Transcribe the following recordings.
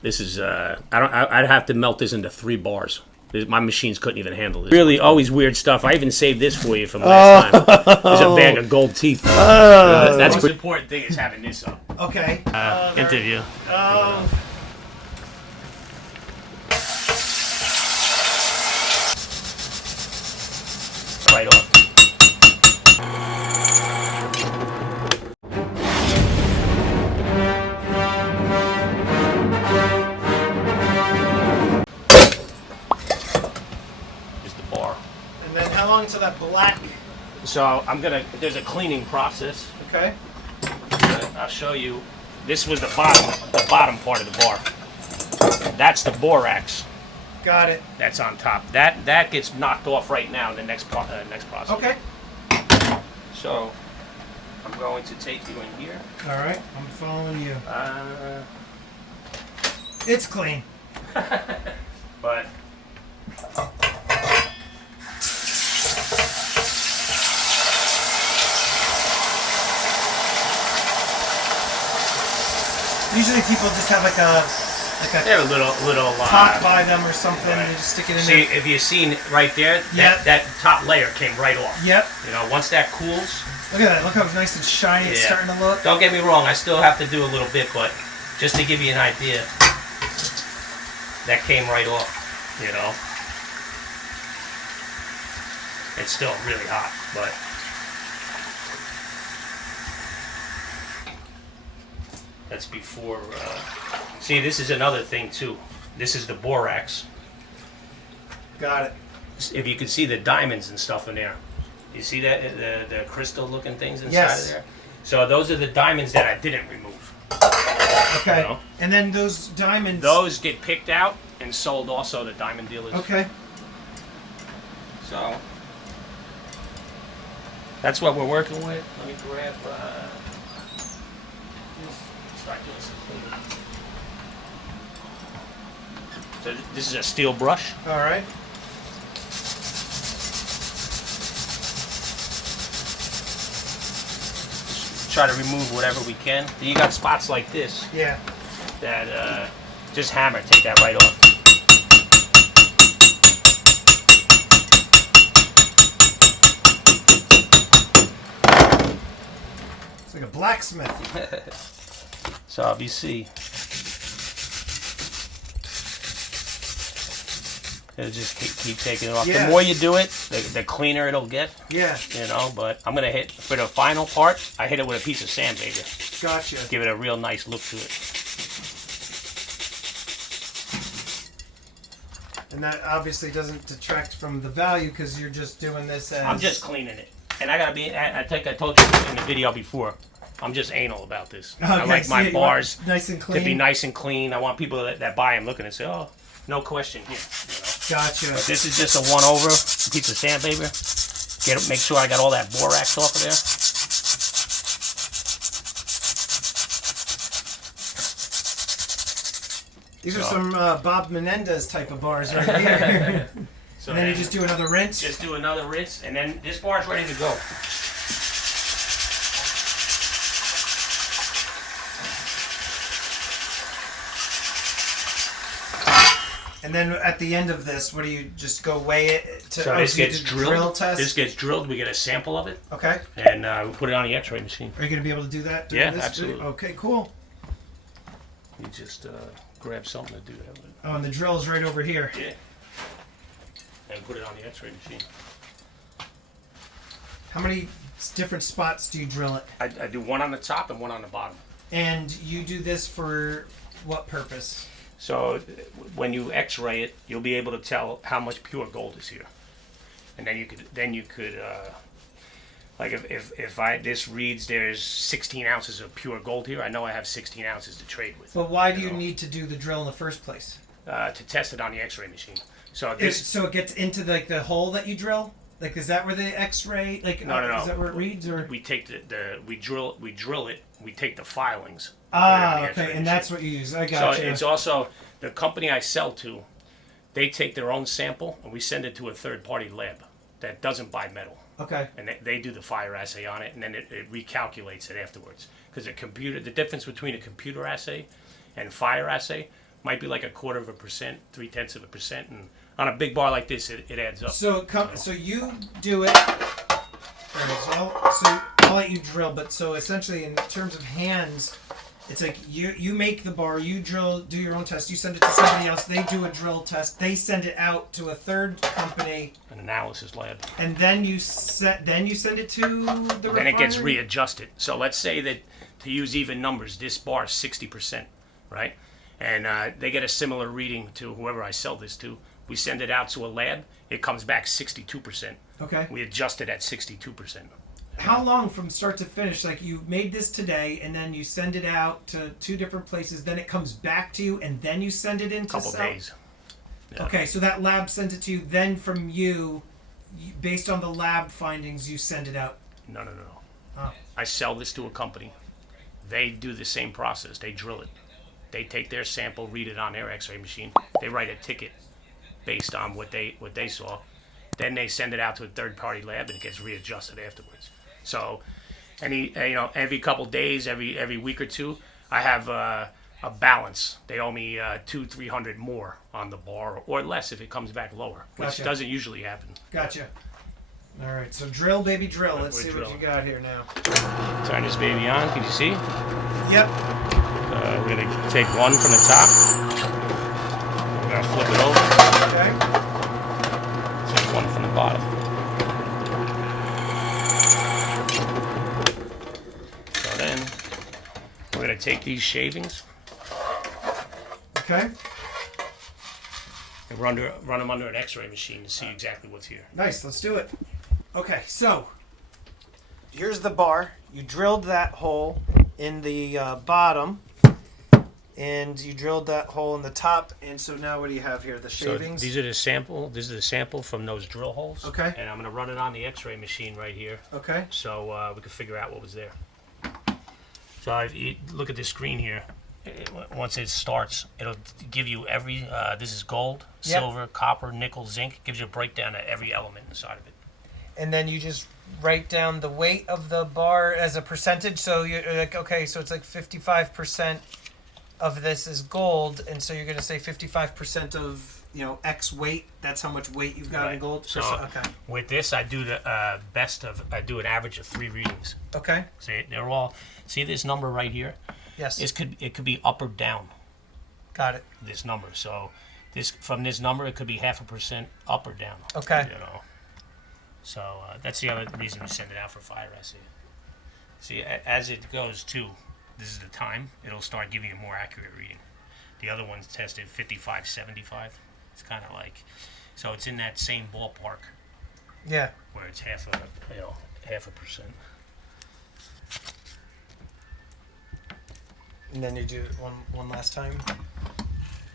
This is I'd have to melt this into 3 bars. My machines couldn't even handle it. Really, always weird stuff. I even saved this for you from last time. There's a bag of gold teeth. That's the most important thing is having this up. Okay. Interview. Right off. How long until that black? So there's a cleaning process. Okay. I'll show you. This was the bottom part of the bar. That's the borax. Got it. That's on top. That gets knocked off right now in the next process. Okay. So I'm going to take you in here. All right, I'm following you. It's clean. But usually people just have like a they have a little top by them or something. Right. And just stick it in See, there. if you've seen right there, that top layer came right off. Yep. You know, once that cools. Look at that. Look how nice and shiny it's starting to look. Don't get me wrong. I still have to do a little bit, but just to give you an idea, that came right off. You know, it's still really hot, but. That's before. See, this is another thing too. This is the borax. Got it. If you can see the diamonds and stuff in there, you see that the crystal-looking things inside of there. So those are the diamonds that I didn't remove. Okay. You know? And then those diamonds. Those get picked out and sold also to diamond dealers. Okay. So that's what we're working with. Let me grab. Start doing some cleaning. So this is a steel brush. All right. Just try to remove whatever we can. You got spots like this. Yeah. That just hammer, take that right off. It's like a blacksmith. So if you see, it'll just keep taking it off. Yeah. The more you do it, the cleaner it'll get. Yeah. You know, but I'm gonna hit for the final part. I hit it with a piece of sandpaper. Gotcha. Give it a real nice look to it. And that obviously doesn't detract from the value because you're just doing this as. I'm just cleaning it, and I gotta be. I think I told you in the video before. I'm just anal about this. Okay, I like my bars nice and clean. to be nice and clean. I want people that buy them looking and say, "Oh, no question here." You know? Gotcha. But this is just a one-over piece of sandpaper. Make sure I got all that borax off of there. These are some Bob Menendez type of bars right here. So and then you just do another rinse? Just do another rinse, and then this bar is ready to go. And then at the end of this, what do you just go weigh it? So this gets drilled. Drill test? This gets drilled. We get a sample of it. Okay. And we put it on the X-ray machine. Are you going to be able to do that? Yeah, absolutely. Okay, cool. You just grab something to do that with. Oh, and the drill's right over here. Yeah. And put it on the X-ray machine. How many different spots do you drill it? I do one on the top and one on the bottom. And you do this for what purpose? So when you X-ray it, you'll be able to tell how much pure gold is here, and then you could like if this reads there's 16 ounces of pure gold here, I know I have 16 ounces to trade with. But why do you need to do the drill in the first place? To test it on the X-ray machine. So so it gets into like the hole that you drill. Like, is that where the X-ray? Like, no. Is that where it reads, or we take we drill it. We take the filings. Okay, and that's what you use. I got So you. it's also the company I sell to. They take their own sample and we send it to a third-party lab that doesn't buy metal. Okay. And they do the fire assay on it, and then it recalculates it afterwards. Because the difference between a computer assay and fire assay, might be like 1/4%, 0.3%, and on a big bar like this, it adds up. So so you do it. All right, so I'll let you drill, but so essentially in terms of hands, it's like you make the bar, you drill, do your own test, you send it to somebody else, they do a drill test, they send it out to a third company, An analysis lab. and then you send it to the Then it gets refinery? readjusted. So let's say that, to use even numbers, this bar is 60%, right? And they get a similar reading to whoever I sell this to. We send it out to a lab, it comes back 62%. Okay. We adjust it at 62%. How long from start to finish? Like you made this today, and then you send it out to 2 different places. Then it comes back to you, and then you send it into Couple days. Yeah. Okay, so that lab sends it to you. Then from you, based on the lab findings, you send it out. No. Oh. I sell this to a company. They do the same process. They drill it. They take their sample, read it on their X-ray machine. They write a ticket based on what they saw. Then they send it out to a third-party lab, and it gets readjusted afterwards. So, every couple days, every week or two, I have a balance. They owe me $200-300 more on the bar, or less if it comes back lower, which Gotcha. doesn't usually happen. Gotcha. All right, so drill, baby, drill. Let's We're see drilling. what you got here now. Turn this baby on. Can you see? Yep. We're gonna take one from the top. We're gonna flip it over. Okay. Take one from the bottom. So then we're gonna take these shavings Okay. and run them under an X-ray machine to see exactly what's here. Nice. Let's do it. Okay, so here's the bar. You drilled that hole in the bottom, and you drilled that hole in the top. And so now what do you have here? The shavings. So these are the sample. This is the sample from those drill holes. Okay. And I'm gonna run it on the X-ray machine right here, Okay. so we can figure out what was there. So if you look at the screen here. Once it starts, it'll give you every. This is gold, Yep. silver, copper, nickel, zinc. Gives you a breakdown of every element inside of it. And then you just write down the weight of the bar as a percentage. So you're like, okay, so it's like 55% of this is gold, and so you're going to say 55% of X weight. That's how much weight you've got in Right. gold. So Okay. with this, I do the I do an average of 3 readings. Okay. See, they're all. See this number right here? Yes. It could be up or down. Got it. This number. So from this number, it could be 0.5% up or down. Okay. So that's the other reason we send it out for fire assay. See, as it goes too, this is the time. It'll start giving you a more accurate reading. The other one's tested 55, 75. It's kind of like, so it's in that same ballpark Yeah. where it's half a percent. And then you do it one last time.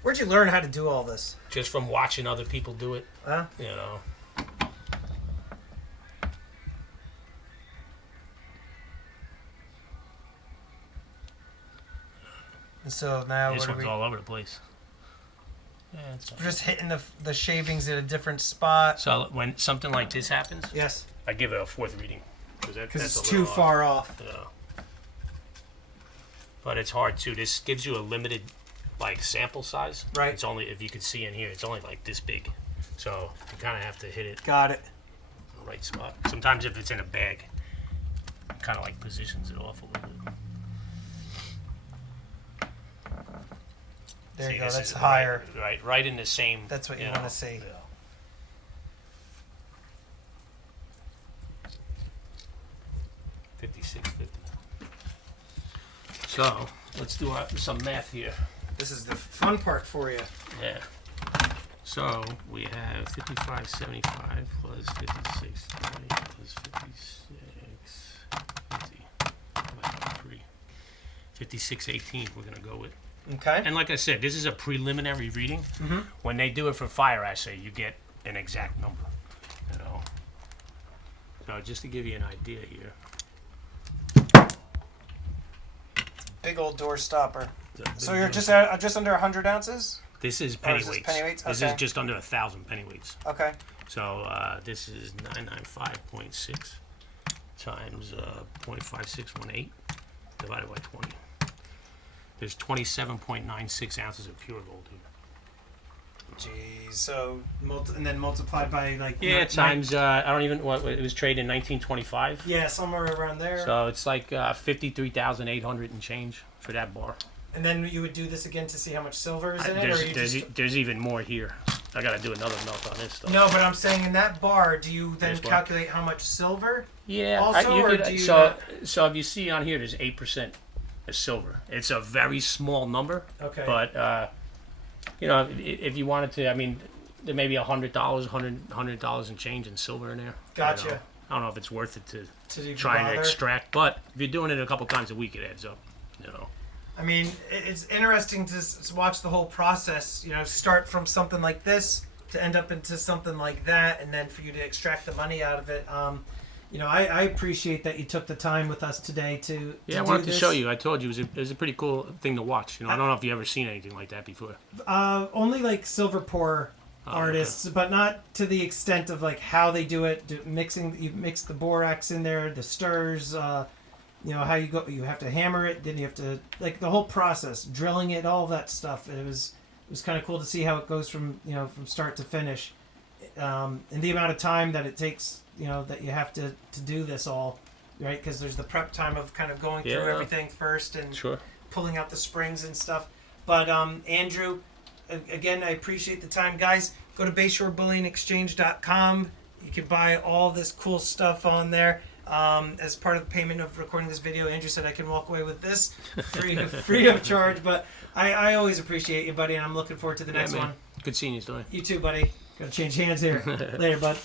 Where'd you learn how to do all this? Just from watching other people do it, Huh? And so now This what are one's we? all over the place. Yeah, it's We're just hitting the shavings at a different spot. so when something like this happens, Yes. I give it a 4th reading Because that's it's a too little far off. Yeah. But it's hard too. This gives you a limited sample size. Right. It's only, if you could see in here, it's only like this big. So you kind of have to hit it Got it. in the right spot. Sometimes if it's in a bag, it kind of positions it off a little bit. There See, you go. this That's is higher. Right in the same. That's what you wanna see. Yeah. $56.50. So let's do some math here. This is the fun part for you. Yeah. So we have 55.75 plus 56.20 plus 56.50 56.18 we're gonna go with. Okay. And like I said, this is a preliminary reading. Mm-hmm. When they do it for fire assay, you get an exact number. So just to give you an idea here. Big old door stopper. the big So you're deal. just under 100 ounces? This is Oh, penny is this weights. penny weights? This Okay. is just under 1,000 penny weights. Okay. So this is 995.6 times 0.5618 divided by 20. There's 27.96 ounces of pure gold here. Jeez. So and then multiplied by like. Yeah, times. I don't even. What it was traded in 1925. Yeah, somewhere around there. So it's like 53,800 and change for that bar. And then you would do this again to see how much silver is in it, or you There's even more here. I gotta do another melt on this stuff. No, but I'm saying in that bar, do you then This one? calculate how much silver? Yeah. Also, you or could, do you so if you see on here, there's 8% of silver. It's a very small number. Okay. But you know, if you wanted to, I mean, there may be $100 and change in silver in there. Gotcha. You know, I don't know if it's worth it to To try and bother. extract, but if you're doing it a couple times a week, it adds up. You know. I mean, it's interesting to watch the whole process. You know, start from something like this to end up into something like that, and then for you to extract the money out of it. You know, I appreciate that you took the time with us today to. Yeah, I wanted to show you. I told you it was a pretty cool thing to watch. You know, I don't know if you've ever seen anything like that before. Only like silver pour artists, but not to the extent of like how they do it. You mix the borax in there, the stirs. You know how you have to hammer it, then you have to like the whole process, drilling it, all that stuff. It was kind of cool to see how it goes from start to finish, and the amount of time that it takes. You know that you have to do this all, right? Because there's the prep time of kind of going through everything first and pulling out the springs and stuff. But Andrew, again, I appreciate the time, guys. Go to BayshoreBullionExchange.com. You can buy all this cool stuff on there. As part of the payment of recording this video, Andrew said I can walk away with this free of charge. But I always appreciate you, buddy, and I'm looking forward to the next one. Good seeing you, Tony. You too, buddy. Gotta change hands here. Later, bud.